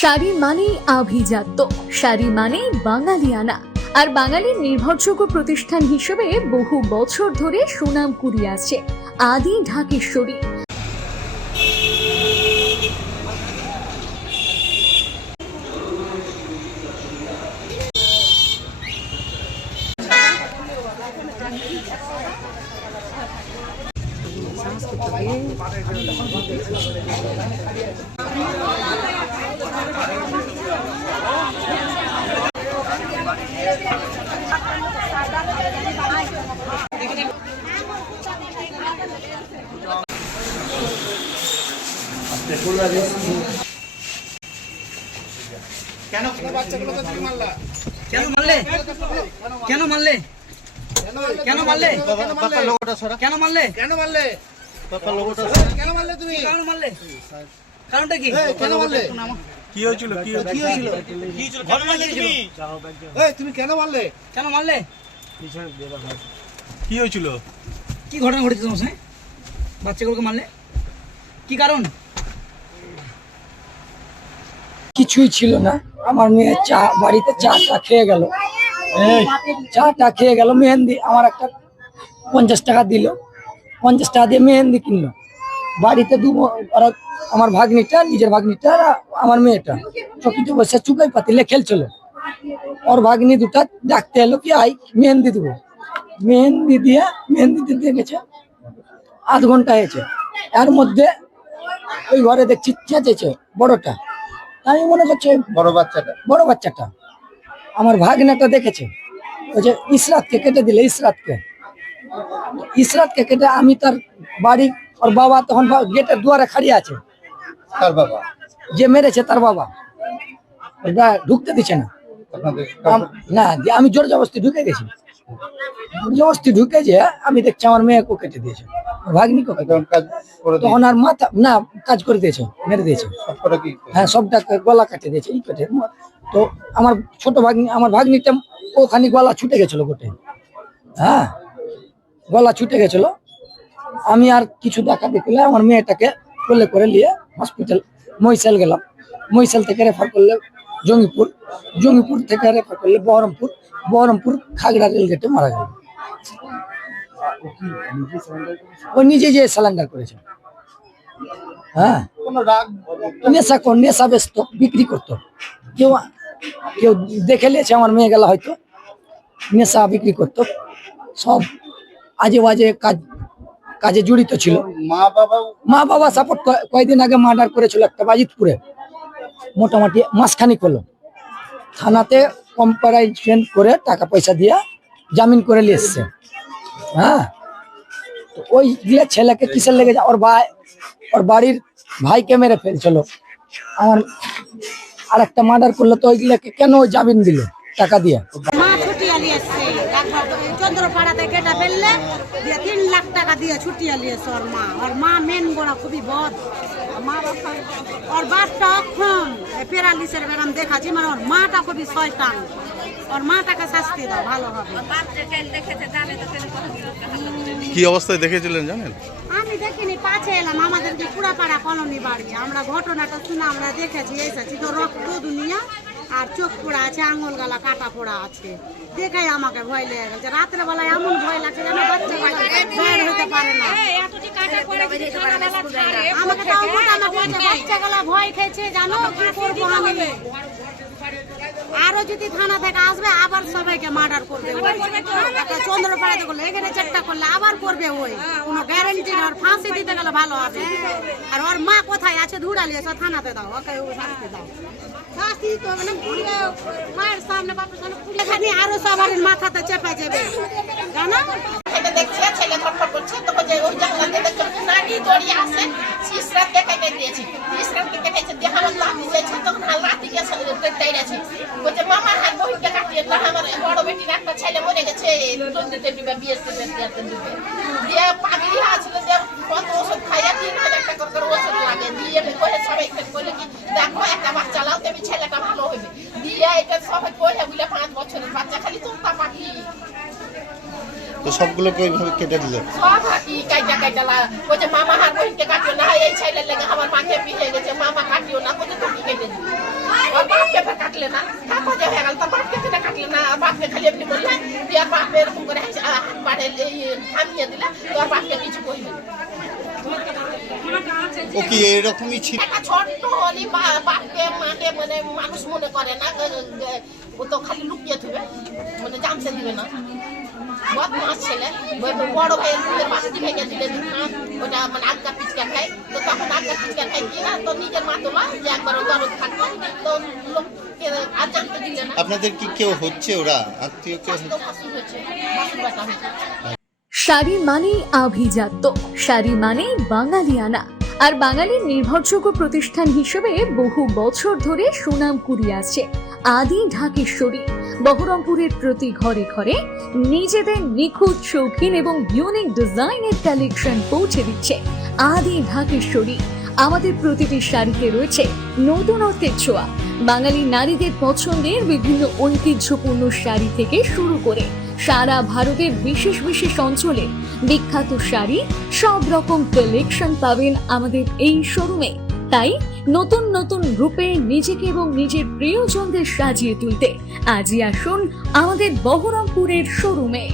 শাড়ি মানেই আভিজাত্য, শাড়ি মানেই বাঙালিয়ানা। আর বাঙালির নির্ভরযোগ্য প্রতিষ্ঠান হিসেবে বহু বছর ধরে সুনাম কুড়িয়ে আসছে আদি ঢাকেশ্বরী। কেন বাচ্চাগুলোকে তুমি মারলা? কেন মারলে? কেন মারলে? কেন মারলে? বাবা লোগোটা সরা। কেন মারলে? কেন মারলে? বাবা লোগোটা সরা। কেন মারলে তুমি? কেন মারলে? কারণটা কি? কেন মারলে? কি হয়েছিল? কি হয়েছিল? ঘটনা কি ছিল? এই তুমি কেন মারলে? কেন মারলে? কি হয়েছিল? কি ঘটনা ঘটেছে তোমার সাথে? বাচ্চাগুলোকে মারলে? কি কারণ? কিছুই ছিল না। আমার মেয়ে চা বাড়িতে চাটা খেয়ে গেল, চাটা খেয়ে গেল। মেহেন্দি আমার একটা 50 টাকা দিল, 50 টাকা দিয়ে মেহেন্দি কিনলো। বাড়িতে ওরা আমার ভাগ্নিটা, নিজের ভাগ্নিটা আর আমার মেয়েটা চকিতে বসে চুকাই পাতিলে খেলছিল। ওর ভাগ্নি দুটা ডাকতে এলো কি আই মেহেন্দি দেবো। মেহেন্দি দিতে গেছে, আধ ঘন্টা হয়েছে। এর মধ্যে ওই ঘরে দেখছি চেঁচেছে বড়টা। আমি মনে করছি বড় বাচ্চাটা আমার ভাগ্নেটা দেখেছে, বলছে ইসরাতকে কেটে দিলে। ইসরাতকে কেটে আমি তার বাড়ি, ওর বাবা তখন গেটের দুয়ারে খাড়িয়ে আছে। তার বাবা যে মেরেছে তার বাবা ঢুকতে দিচ্ছে না। না দিয়ে আমি জোর জবরদস্তি ঢুকে গেছি। জবরদস্তি ঢুকে যে আমি দেখছি আমার মেয়েকে কেটে দিয়েছে, ভাগ্নিকে। তখন আর মাথা না কাজ করে দিয়েছে, মেরে দিয়েছে। হ্যাঁ সবটা গলা কাটে দিয়েছে এই কেটে। তো আমার ছোট ভাগ্নি, আমার ভাগ্নিটা ওখানে গলা ছুটে গেছিল গোটে। হ্যাঁ গলা ছুটে গেছিল। আমি আর কিছু দেখা দেখলে আমার মেয়েটাকে কোলে করে নিয়ে হসপিটাল মহিশাল গেলাম। মহিশাল থেকে রেফার করলে জঙ্গিপুর, জঙ্গিপুর থেকে রেফার করলে বহরমপুর খাগড়া রেল গেটে মারা গেল। ও নিজে যে স্যালেন্ডার করেছে। হ্যাঁ নেশা ব্যস্ত, বিক্রি করতো। কেউ কেউ দেখে নিয়েছে আমার মেয়ে গেলা, হয়তো নেশা বিক্রি করতো। সব আজে বাজে কাজে জড়িত ছিল। মা বাবা সাপোর্ট। কয়েকদিন আগে মার্ডার করেছিল একটা বাজিতপুরে, মোটামুটি মাসখানিক হলো। থানাতে কম্পারাইজমেন্ট করে টাকা পয়সা দিয়ে জামিন করে নিয়ে এসছে। হ্যাঁ তো ওই গিয়ে ছেলেকে কিসের লেগে ওর বাড়ির ভাইকে মেরে ফেলছিল। আমার আর একটা মার্ডার করলো, তো ওইগুলোকে কেন ওই জামিন দিল টাকা দিয়ে? মা ছুটিয়ে নিয়েছে একবার চন্দ্রপাড়াতে কেটে ফেললে দিয়ে 3 লাখ টাকা দিয়ে ছুটিয়ে নিয়েছে ওর মা মেন গোড়া খুবই বদ। মা বাবা ওর বাপটা অক্ষম, প্যারালিসের ব্যারাম দেখাচ্ছি, মানে ওর মাটা খুবই শয়তান। ওর মাটাকে শাস্তি দাও ভালো হবে। কি অবস্থায় দেখেছিলেন জানেন? আমি দেখিনি, পাছে এলাম। আমাদেরকে পুরাপাড়া কলোনি বাড়ি, আমরা ঘটনাটা শুনে আমরা দেখেছি, এসেছি তো রক্ত দুনিয়া আর চোখ পোড়া আছে, আঙুল গালা কাটা পোড়া আছে। দেখে আমাকে ভয় লেগে গেছে। রাত্রে বেলায় এমন ভয় লাগছে যেন বাচ্চা বের হতে পারে না। আমাকে তাও মোটামুটি বাচ্চা গলা ভয় খেয়েছে, জানো কি করবো আমি। আরো যদি থানা থেকে আসবে আবার সবাইকে মার্ডার করবে। একটা চন্দ্রপাড়াতে করলে, এখানে 4টা করলে আবার করবে। ওই কোনো গ্যারান্টি না। ফাঁসি দিতে গেলে ভালো হবে। আর ওর মা কোথায় আছে ধুড়ালিয়ে থানাতে দাও, ওকে শাস্তি দাও। শাস্তি তো মানে মায়ের সামনে বাপের সামনে এখানে আরো সবার মাথাতে চেপে যাবে, জানো। দেখছে ছেলে ফটফট করছে, তখন যে ওই জানলাতে দেখছে নানি দড়ি আসে, ইসরাত দেখাইতে দিয়েছি। ইসরাতকে দেখাইছে দিয়ে আমার লাঠি যাচ্ছে, তখন হাল লাঠি গেছে তাইরাছে। বলছে মামা হাত বহিনকে কাটিয়ে না, আমার বড় বেটির একটা ছেলে মরে গেছে, দন্দিতে দিবে বিয়েতে দিবে দিয়ে পাগলি আসলে যে কত ওষুধ খাইয়া 3000 টাকা করে ওষুধ লাগে দিয়ে কয়ে সবাই বলে কি দেখো একটা বাচ্চা লাও, তুমি ছেলেটা ভালো হইবে দিয়ে এটা সবাই কয়ে বলে 5 বছরের বাচ্চা খালি তোমরা পাখি। তো সবগুলোকে ওইভাবে কেটে দিল। সব হাতি কাইটা বলছে মামা হাত বহিনকে কাটিও না, এই ছেলের লেগে আমার মাকে পিহে গেছে, মামা কাটিও না, বলছে তুমি কেটে দিল। কাটলে না, তারপর যে হয়ে গেল তার বাপকে কেন কাটলে না, বাপকে খালি এমনি বললে দিয়ে বাপে এরকম করে হাত পাড়ে থামিয়ে দিলে তোর বাপকে কিছু কইবে না। ও কি এরকমই ছিল? একটা ছোট্ট হলি বাপকে মাকে মানে মানুষ মনে করে না, ও তো খালি লুকিয়ে থাকবে, মানে জানতে দিবে না। বদমাস ছেলে, বড় ভাইয়ের ফুলের বাসটি ভেঙে দিলে ওটা মানে আজ্ঞা পিচকা খায়, তো তখন আজ্ঞা পিচকা খায় কিনা তো নিজের মা তোলা যে একবার দরদ থাকবে, তো লোককে আর জানতে দিলে না। আপনাদের কি কেউ হচ্ছে, ওরা আত্মীয় কেউ তো ভাসুর হয়েছে, ভাসুর বাটা হয়েছে। শাড়ি মানেই আভিজাত্য, শাড়ি মানেই বাঙালিয়ানা। আর বাঙালির নির্ভরযোগ্য প্রতিষ্ঠান হিসেবে বহু বছর ধরে সুনাম কুড়িয়ে আসছে আদি ঢাকেশ্বরী। বহরমপুরের প্রতি ঘরে ঘরে নিজেদের নিখুঁত, শৌখিন এবং ইউনিক ডিজাইনের কালেকশন পৌঁছে দিচ্ছে আদি ঢাকেশ্বরী। আমাদের প্রতিটি শাড়িতে রয়েছে নতুনত্বের ছোঁয়া। বাঙালি নারীদের পছন্দের বিভিন্ন ঐতিহ্যপূর্ণ শাড়ি থেকে শুরু করে সারা ভারতের বিশেষ বিশেষ অঞ্চলে বিখ্যাত শাড়ি, সব রকম কালেকশন পাবেন আমাদের এই শোরুমে। তাই নতুন নতুন রূপে নিজেকে এবং নিজের প্রিয়জনদের সাজিয়ে তুলতে আজই আসুন আমাদের বহরমপুরের শোরুমে।